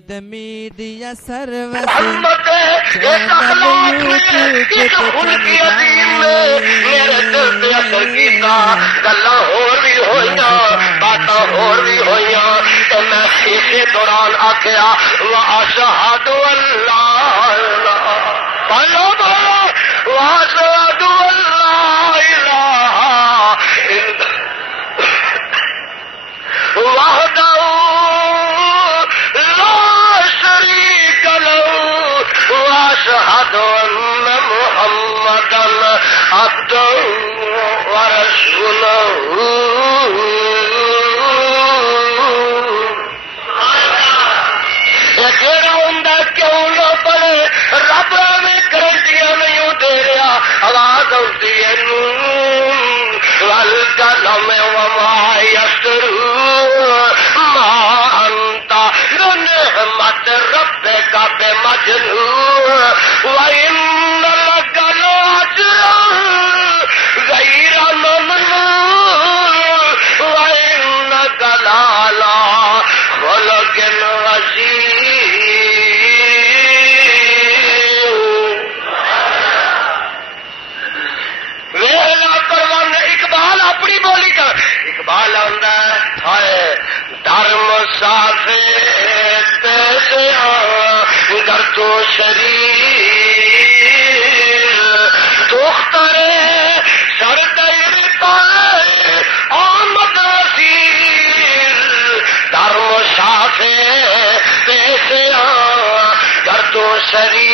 Media service محمد اس اخلاق نے اس خلق عظیم نے میرے دل تے اثر کیتا گلاں ہور بھی ہوئیاں باتاں ہور بھی ہوئیاں تے میں اسی دوران آکھیا واشہد اللہ بولو بولو واشہد اللہ الہ الا وحدہ واشهد ان محمدا عبده ورسوله جڑا ہوندا کیوں نہ پڑے رب میں گارنٹیاں نہیں دے رہا آواز آتی ہے والقلم وما يسطرون ما انت بنعمت ربك بمجنون وإن لك لأجرا غير ممنون وإنك لعلى خلق عظيم ویلا پروان اقبال اپنی بولی کا اقبال آندا ہے دھرم صافے پیسے گر تو شریر دختر سر دیر پائے آمد رسیر دھرم صافے پیسے گر تو شریر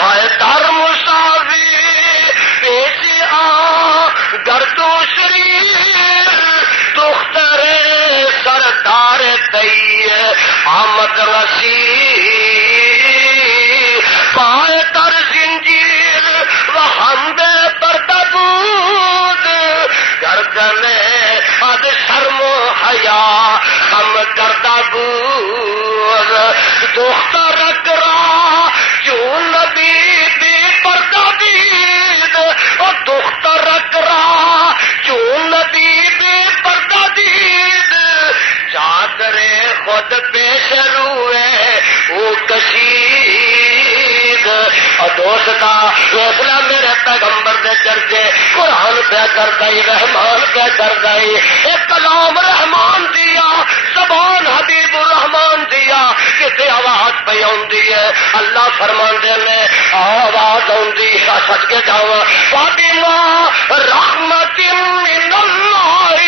ہائے دھرم صافی پیسے گر تو شریر دختر سردار تیے آمد رسیر پائے تر زنجیر وہم پر تبود گردن اد شرم و حیا ہم کردہ بود دختر اکرا کیوں نبی بے پردہ دید اور دختر اکرا کیوں نبی بے پردہ دید چادر خود پیش روئے وہ کشید اور دوستا فیصلہ میرے پیغمبر دے چرچے قرآن پہ کر گئی رحمان پہ کر گئی ایک کلام رحمان دیا زبان حبیب الرحمان دیا کسی آواز پہ آندی ہے اللہ فرماندے نے آواز آندی سچ کے جاواں فاطمہ رحمت من اللہ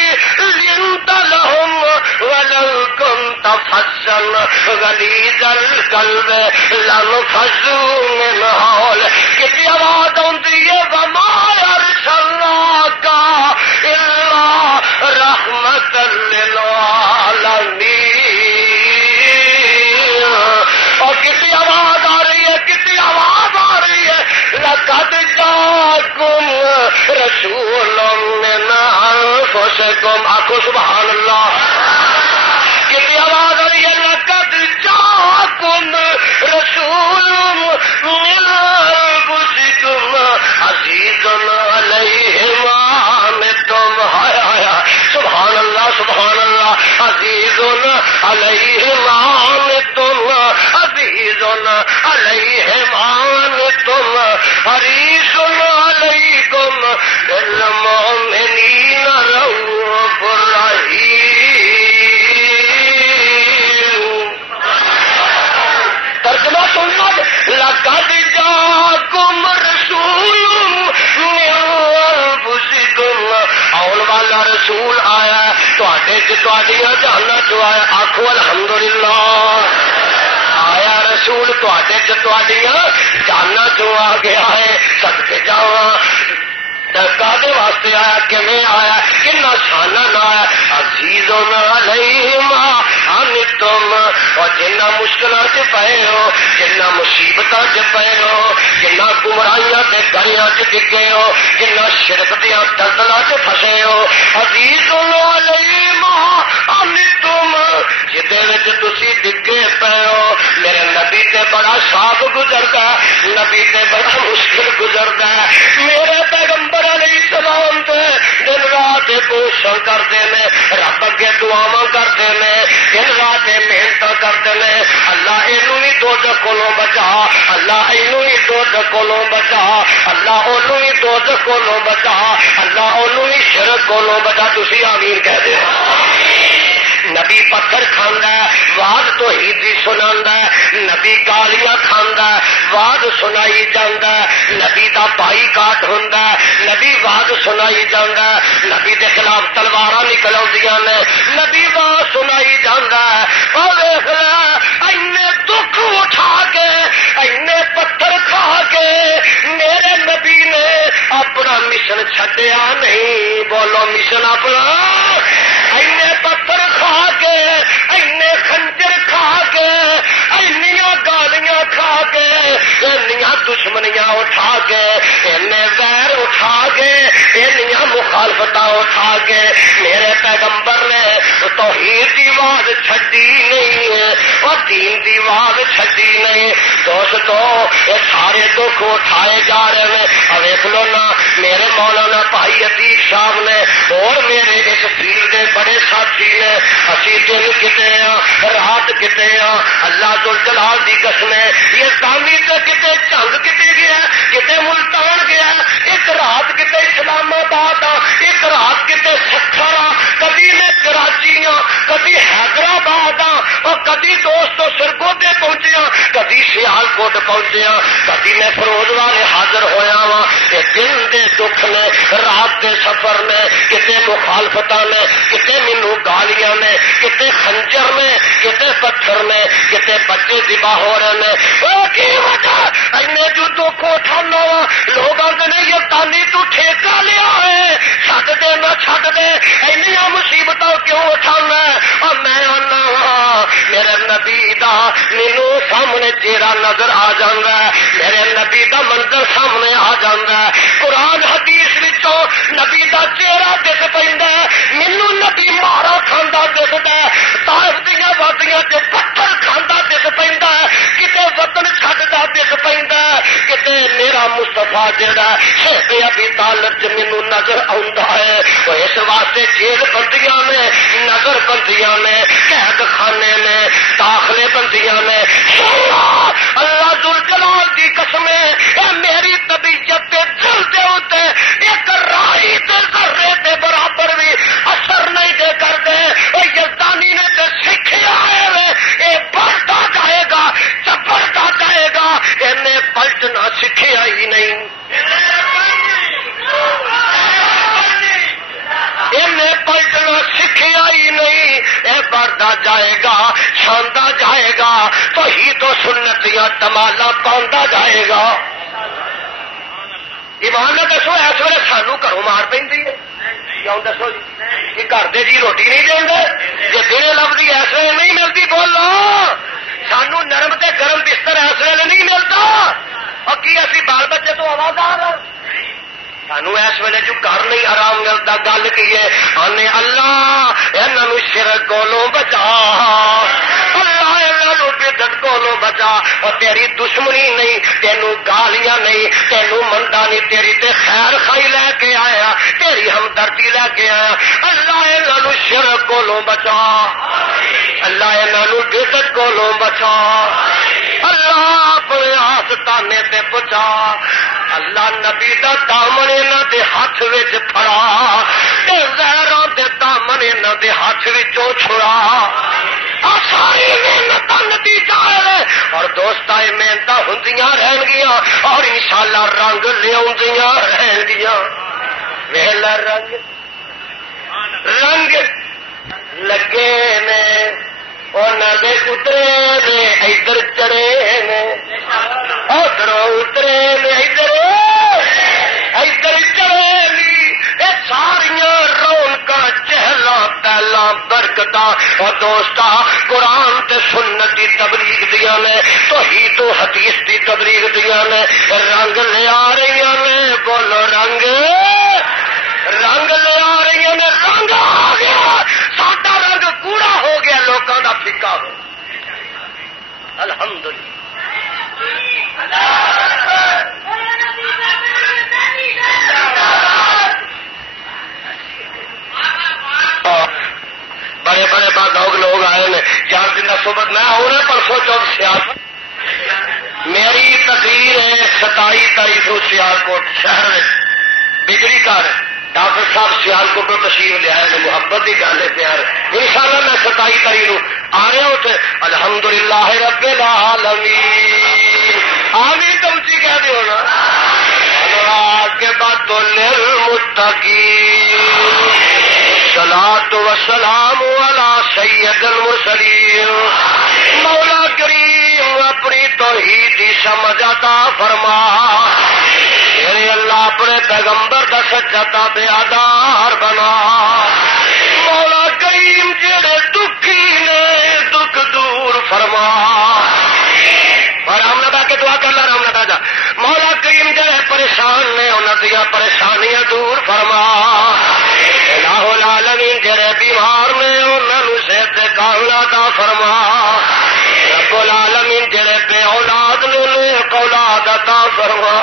لنت لهم ولو كنت فظا غليظ القلب لانفضوا من حولك کسی آواز آندی ہے وما ارسلناک الا رحمت للعالمین اور کسی آواز آ رہی ہے کسی آواز آ رہی ہے لقد جاءکم رسول من انفسکم آخو سبحان اللہ کسی آواز آ رہی ہے لقد جاءکم رسول من انفسکم عزیز علیہ ما عنتم سبحان اللہ سبحان اللہ عزیز علیہ ما عنتم عزیز علیہ ما عنتم حریص علیکم بالمؤمنین رؤوف رحیم ترجمہ سننا لقد جاءکم رسول من انفسکم آن والا رسول آیا تواڈے تواڈیاں جاناں چ آیا آکھو الحمدللہ آیا رسول تواڈے تواڈیاں جاناں چ آ گیا ہے صدقے جاواں کادے واسطے آیا کیویں آیا کنا شاناں آیا عزیز علیہ ما عنتم اور جنہ مشکلاں چ پئے ہو جنہ مصیبتاں چ پئے ہو جنہ گمراہیاں تے گلیاں چ ڈگے ہو جنہ شرک دیاں دلدلاں چ پھسے ہو عزیز علیہ ما عنتم جدے وچ تسی ڈگے پئے ہو میرے نبی تے بڑا صاف گزردا نبی تے بڑا مشکل گزردا میرے پیغمبر علیہ السلام تے دن رات کوشش کرتے ہیں رب اگے دعاواں کرتے ہیں دن رات کرتے ہیں اللہ اینو بھی دوزخ کولوں بچا، اللہ اینو بھی دوزخ کولوں بچا، اللہ اونوں بھی دوزخ کولوں بچا، اللہ اونوں بھی شرک کولوں بچا۔ تسی آمین کہہ دے۔ نبی پتھر کھاندا ہے، واز توحید دی سناندا ہے، نبی گالیاں کھاندا ہے، واز سنائی جاندا ہے، نبی دا بائی کاٹ ہوندا ہے، نبی واز سنائی جاندا ہے، نبی دے خلاف تلواراں نکل آندیاں نے، نبی واز سنائی جاندا ہے۔ او ویکھ لے اینے دکھ اٹھا کے، اینے پتھر کھا کے میرے نبی نے اپنا مشن چھڈیا نہیں۔ بولو مشن اپنا، اینے پتھر کھا کے، اینے خنجر کھا کے، اینیاں گالیاں کھا کے، اینیاں دشمنیاں اٹھا کے، اینے ویر اٹھا کے، اینیاں مخالفتاں اٹھا کے میرے پیغمبر نے توحید دی آواز چھڈی نہیں ہے اور دین دی آواز چھڈی نہیں۔ دوستو یہ سارے دکھ اٹھائے جا رہے ہیں۔ ویکھ لو نا میرے مولانا بھائی عتیق صاحب نے اور میرے اس پیر دے بڑے ساتھی نے، اسی دن کتے ہاں رات کتے ہاں، اللہ ذوالجلال دی قسم ہے یہ سامی تے کتے جنگ کتے گیا، کتے ملتان گیا، ایک رات کتے اسلام آباد آ، ایک رات کتے سکھر آ، کدی میں کراچی ہاں، کدی حیدرآباد آ، اور کدی دوستو سرگودے پہنچیا، کدی سیال کوٹ پہنچیا، کدی میں فروز والے حاضر ہویا وا۔ دن دے دکھ نے، رات دے سفر نے، کتے مخالفتاں نے، کتے مینوں گالیاں نے، کتے خنجر نے، کتے پتھر نے، کتے بچے ذبح ہو رہے ہیں۔ او کی وجہ اینے جو دکھ اٹھانا وا، لوگ آندے نے یہ تانی تو ٹھیکہ لیا ہے، چھڈ دے نہ چھڈ دے، اینیاں مصیبتاں کیوں اٹھانا ہے؟ اور میں آنا وا میرے نبی دا مینوں سامنے چہرہ نظر آ جاندا ہے، میرے نبی دا منظر سامنے آ جاندا ہے، قرآن حدیث وچوں نبی دا چہرہ دس پیندا ہے، مینوں نبی مارا کھاندا دسدا ہے، طائف دیاں وادیاں تے پتھر کھاندا دس پیندا ہے، کتے وطن چھڈدا دس پیندا ہے، کتے میرا مصطفیٰ جڑا صحبے ابی طالب تے مینوں نظر آوندا ہے۔ او اس واسطے جیل بندیاں نے، نظر بندیاں نے، قید خانے نے، داخلے بندیاں نے، اللہ ذوالجلال دی قسم ہے اے میری طبیعت تے دل دے اوتے ایک رائی دے ذرے دے برابر بھی اثر نہیں دے کردے۔ او یزدانی نے تے سکھیا ہے اے بڑھتا جائے گا، چپڑتا جائے گا، اینے پلٹنا سکھیا ہی نہیں، انہیں پلٹنا سکھیا ہی نہیں، اے بڑھتا جائے گا، چھاندا جائے گا، تو ہی تو سنتیاں تمالا پاؤندا جائے گا۔ ایمان نہ دسو اس ویلے سانو گھروں مار پی کیوں دسو جی کہ گھر دے جی روٹی نہیں دیں گے جی دن لفظی اس ویلے نہیں ملتی بولو سانو نرم تے گرم بستر اس ویلے نہیں ملتا اور کی اسی بال بچے تو آوازدار سانو اس ویلے جو گھر نہیں آرام ملتا گل کی ہے آنے اللہ انہوں شرک کولوں بچا اللہ انہوں بدعت کولوں بچا اور تیری دشمنی نہیں تینوں گالیاں نہیں تینوں مندا نہیں تیری تے خیر خائی لے کے آیا تیری ہمدردی لے کے آیا اللہ انہوں شرک کولوں بچا اللہ انہوں بدعت کولوں بچا اللہ اپنے آستانے تے پہنچا اللہ نبی دا دامن انہاں دے ہاتھ وچ پھڑا تے زہراں دے دامن انہاں دے ہاتھ وچوں چھڑا ساری محنت نتیجہ ہے اور دوستا یہ محنت ہوندیاں رہن گیاں اور انشاءاللہ رنگ لیاؤندیاں رہن گیاں ویلا رنگ رنگ لگے نے انہاں دے اترے نے ادھر چڑھے نے ادھر اترے نے ادھر چڑھے نی یہ ساریاں رونقاں چہلا پہلا برکتاں اور دوستا قرآن تے سنت دی تبلیغ دیاں نے توحید و حدیث دی تبلیغ دیاں نے رنگ لے آ رہی نے بولو رنگ رنگ لے آ رہی نے رنگ آ گیا ساڈا رنگ کوڑا ہو گیا لوکاں دا پھیکا ہو الحمدللہ بڑے بڑے باغ لوگ آئے ہیں 4 دن کا صبح میں ہونا پرسوں چوتھ سیال میری تقریر ہے 27 تاریخ کو سیالکوٹ شہر میں بجلی گھر ڈاکٹر صاحب سیالکوٹ کو تشریف لیا ہے محبت کی گل ہے پیار ان شاء اللہ میں 27 تاریخ کو آ رہا ہوں اتنے الحمدللہ رب العالمین آمین تمچی کہہ دو نا کے بعد للمتقین صلاۃ و سلام علی سید المرسلین مولا کریم اپنی توحید کی سمجھ عطا فرما میرے اللہ اپنے پیغمبر کا سچا تابعدار بنا مولا کریم جڑے دکھی نے دکھ دور فرما آرام نہ بہ کے دعا کر لا آرام نہ بہ جا مولا کریم جڑے پریشان نے انہاں دیا پریشانیاں دور فرما الہ العالمین جڑے بیمار نے انہاں نوں صحت کاملہ عطا فرما رب العالمین جڑے بے اولاد نے نیک اولاد عطا فرما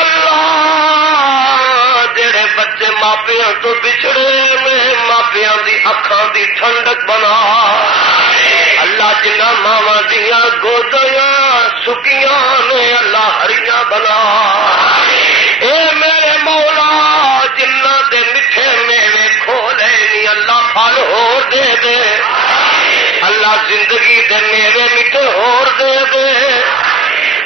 اللہ جڑے بچے ماپیاں تو بچھڑے نے ماپیاں دی اکھاں دی ٹھنڈک بنا اللہ جنہ ماواں دیاں گودیاں سکیاں نے اللہ ہریاں بنا اے میرے مولا جنہ دے میٹھے میوے کھولے نہیں اللہ پھل ہور دے دے اللہ زندگی دے میوے میٹھے ہور دے دے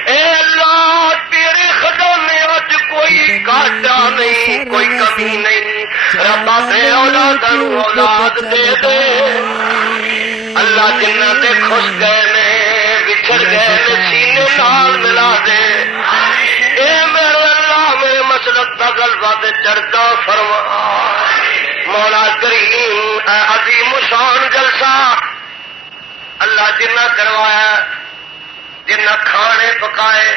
اے اللہ تیرے خزانے اچ کوئی گھاٹا نہیں کوئی کمی نہیں ربا دے اولاد دے دے اللہ جنہ دے خوش گئے نے بچھڑ گئے نے سینے نال ملا دے اے میرے اللہ میرے مسلک دا غلبہ تے چڑھتا فرما مولا کریم اے عظیم شان جلسہ اللہ جنہ کروایا جنہ کھانے پکائے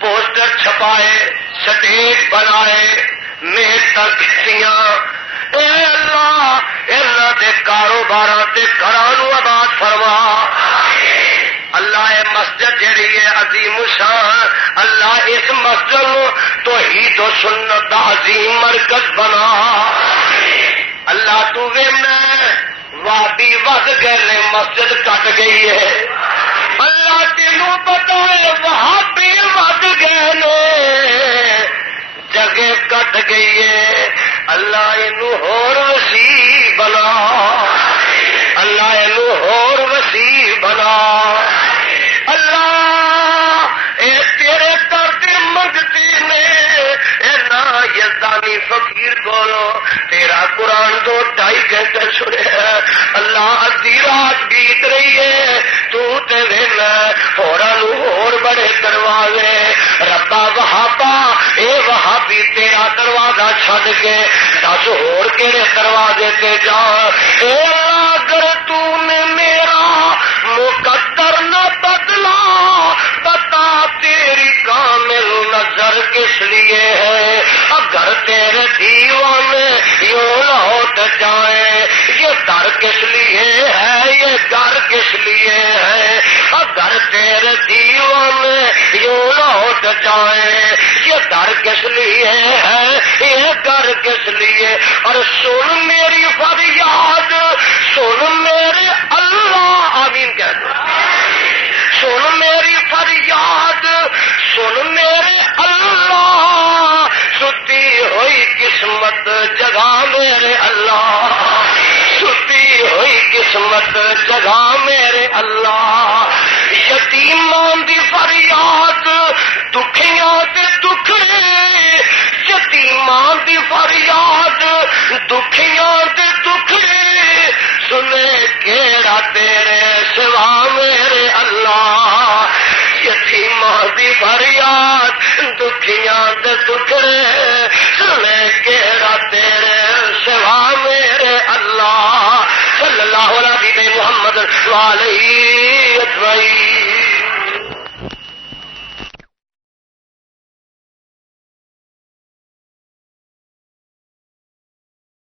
پوسٹر چھپائے سٹیج بنائے میز تک اے اللہ اللہ دے کاروباراں تے گھراں نوں آباد فرما اللہ اے مسجد جڑی ہے عظیم شان اللہ اس مسجد نو توحید و سنت دا عظیم مرکز بنا اللہ تو وینا وادی ود گئے مسجد کٹ گئی ہے اللہ تینوں پتہ ہے وہابی ود گئے نے جگہ کٹ گئی ہے اللہ اینو ہور وسیع بنا اللہ اینو ہور وسیع بنا اللہ اے تیرے درد منگتی نے اے نا یزدانی فقیر کولو تیرا قرآن 2-2.5 گھنٹے سنے اللہ ادھی رات بیت رہی ہے تو تے ویلا ہوراں نوں ہور بڑے دروازے ربا وہابا اے وہابی تیرا دروازہ چھڈ کے 10 ہور کیڑے دروازے تے جا اے اللہ اگر تو نے میرا مقدر نہ بدلا بتا تیری کامل نظر کس لیے ہے اگر تیرے دیوانے یوں لوٹ جائے یہ در کس لیے ہے یہ گھر کس لیے ہے اگر تیرے دیوانے یوں لوٹ جائے یہ در کس لیے ہے یہ گھر کس لیے اور سن میری فریاد سن میرے اللہ آمین کہہ دو سن میری فریاد سن میرے اللہ ستی ہوئی قسمت جگہ میرے اللہ ستی ہوئی قسمت جگہ میرے اللہ یتیمان دی فریاد دکھیاں تے دکھڑے یتیمان دی فریاد دکھیاں تے دکھڑے سنے کیڑا تیرے سوا میرے اللہ یتیمان دی فریاد دکھیاں تے دکھڑے سنے کیڑا تیرے سوا میرے اللہ صلی اللہ علیہ محمد علیہ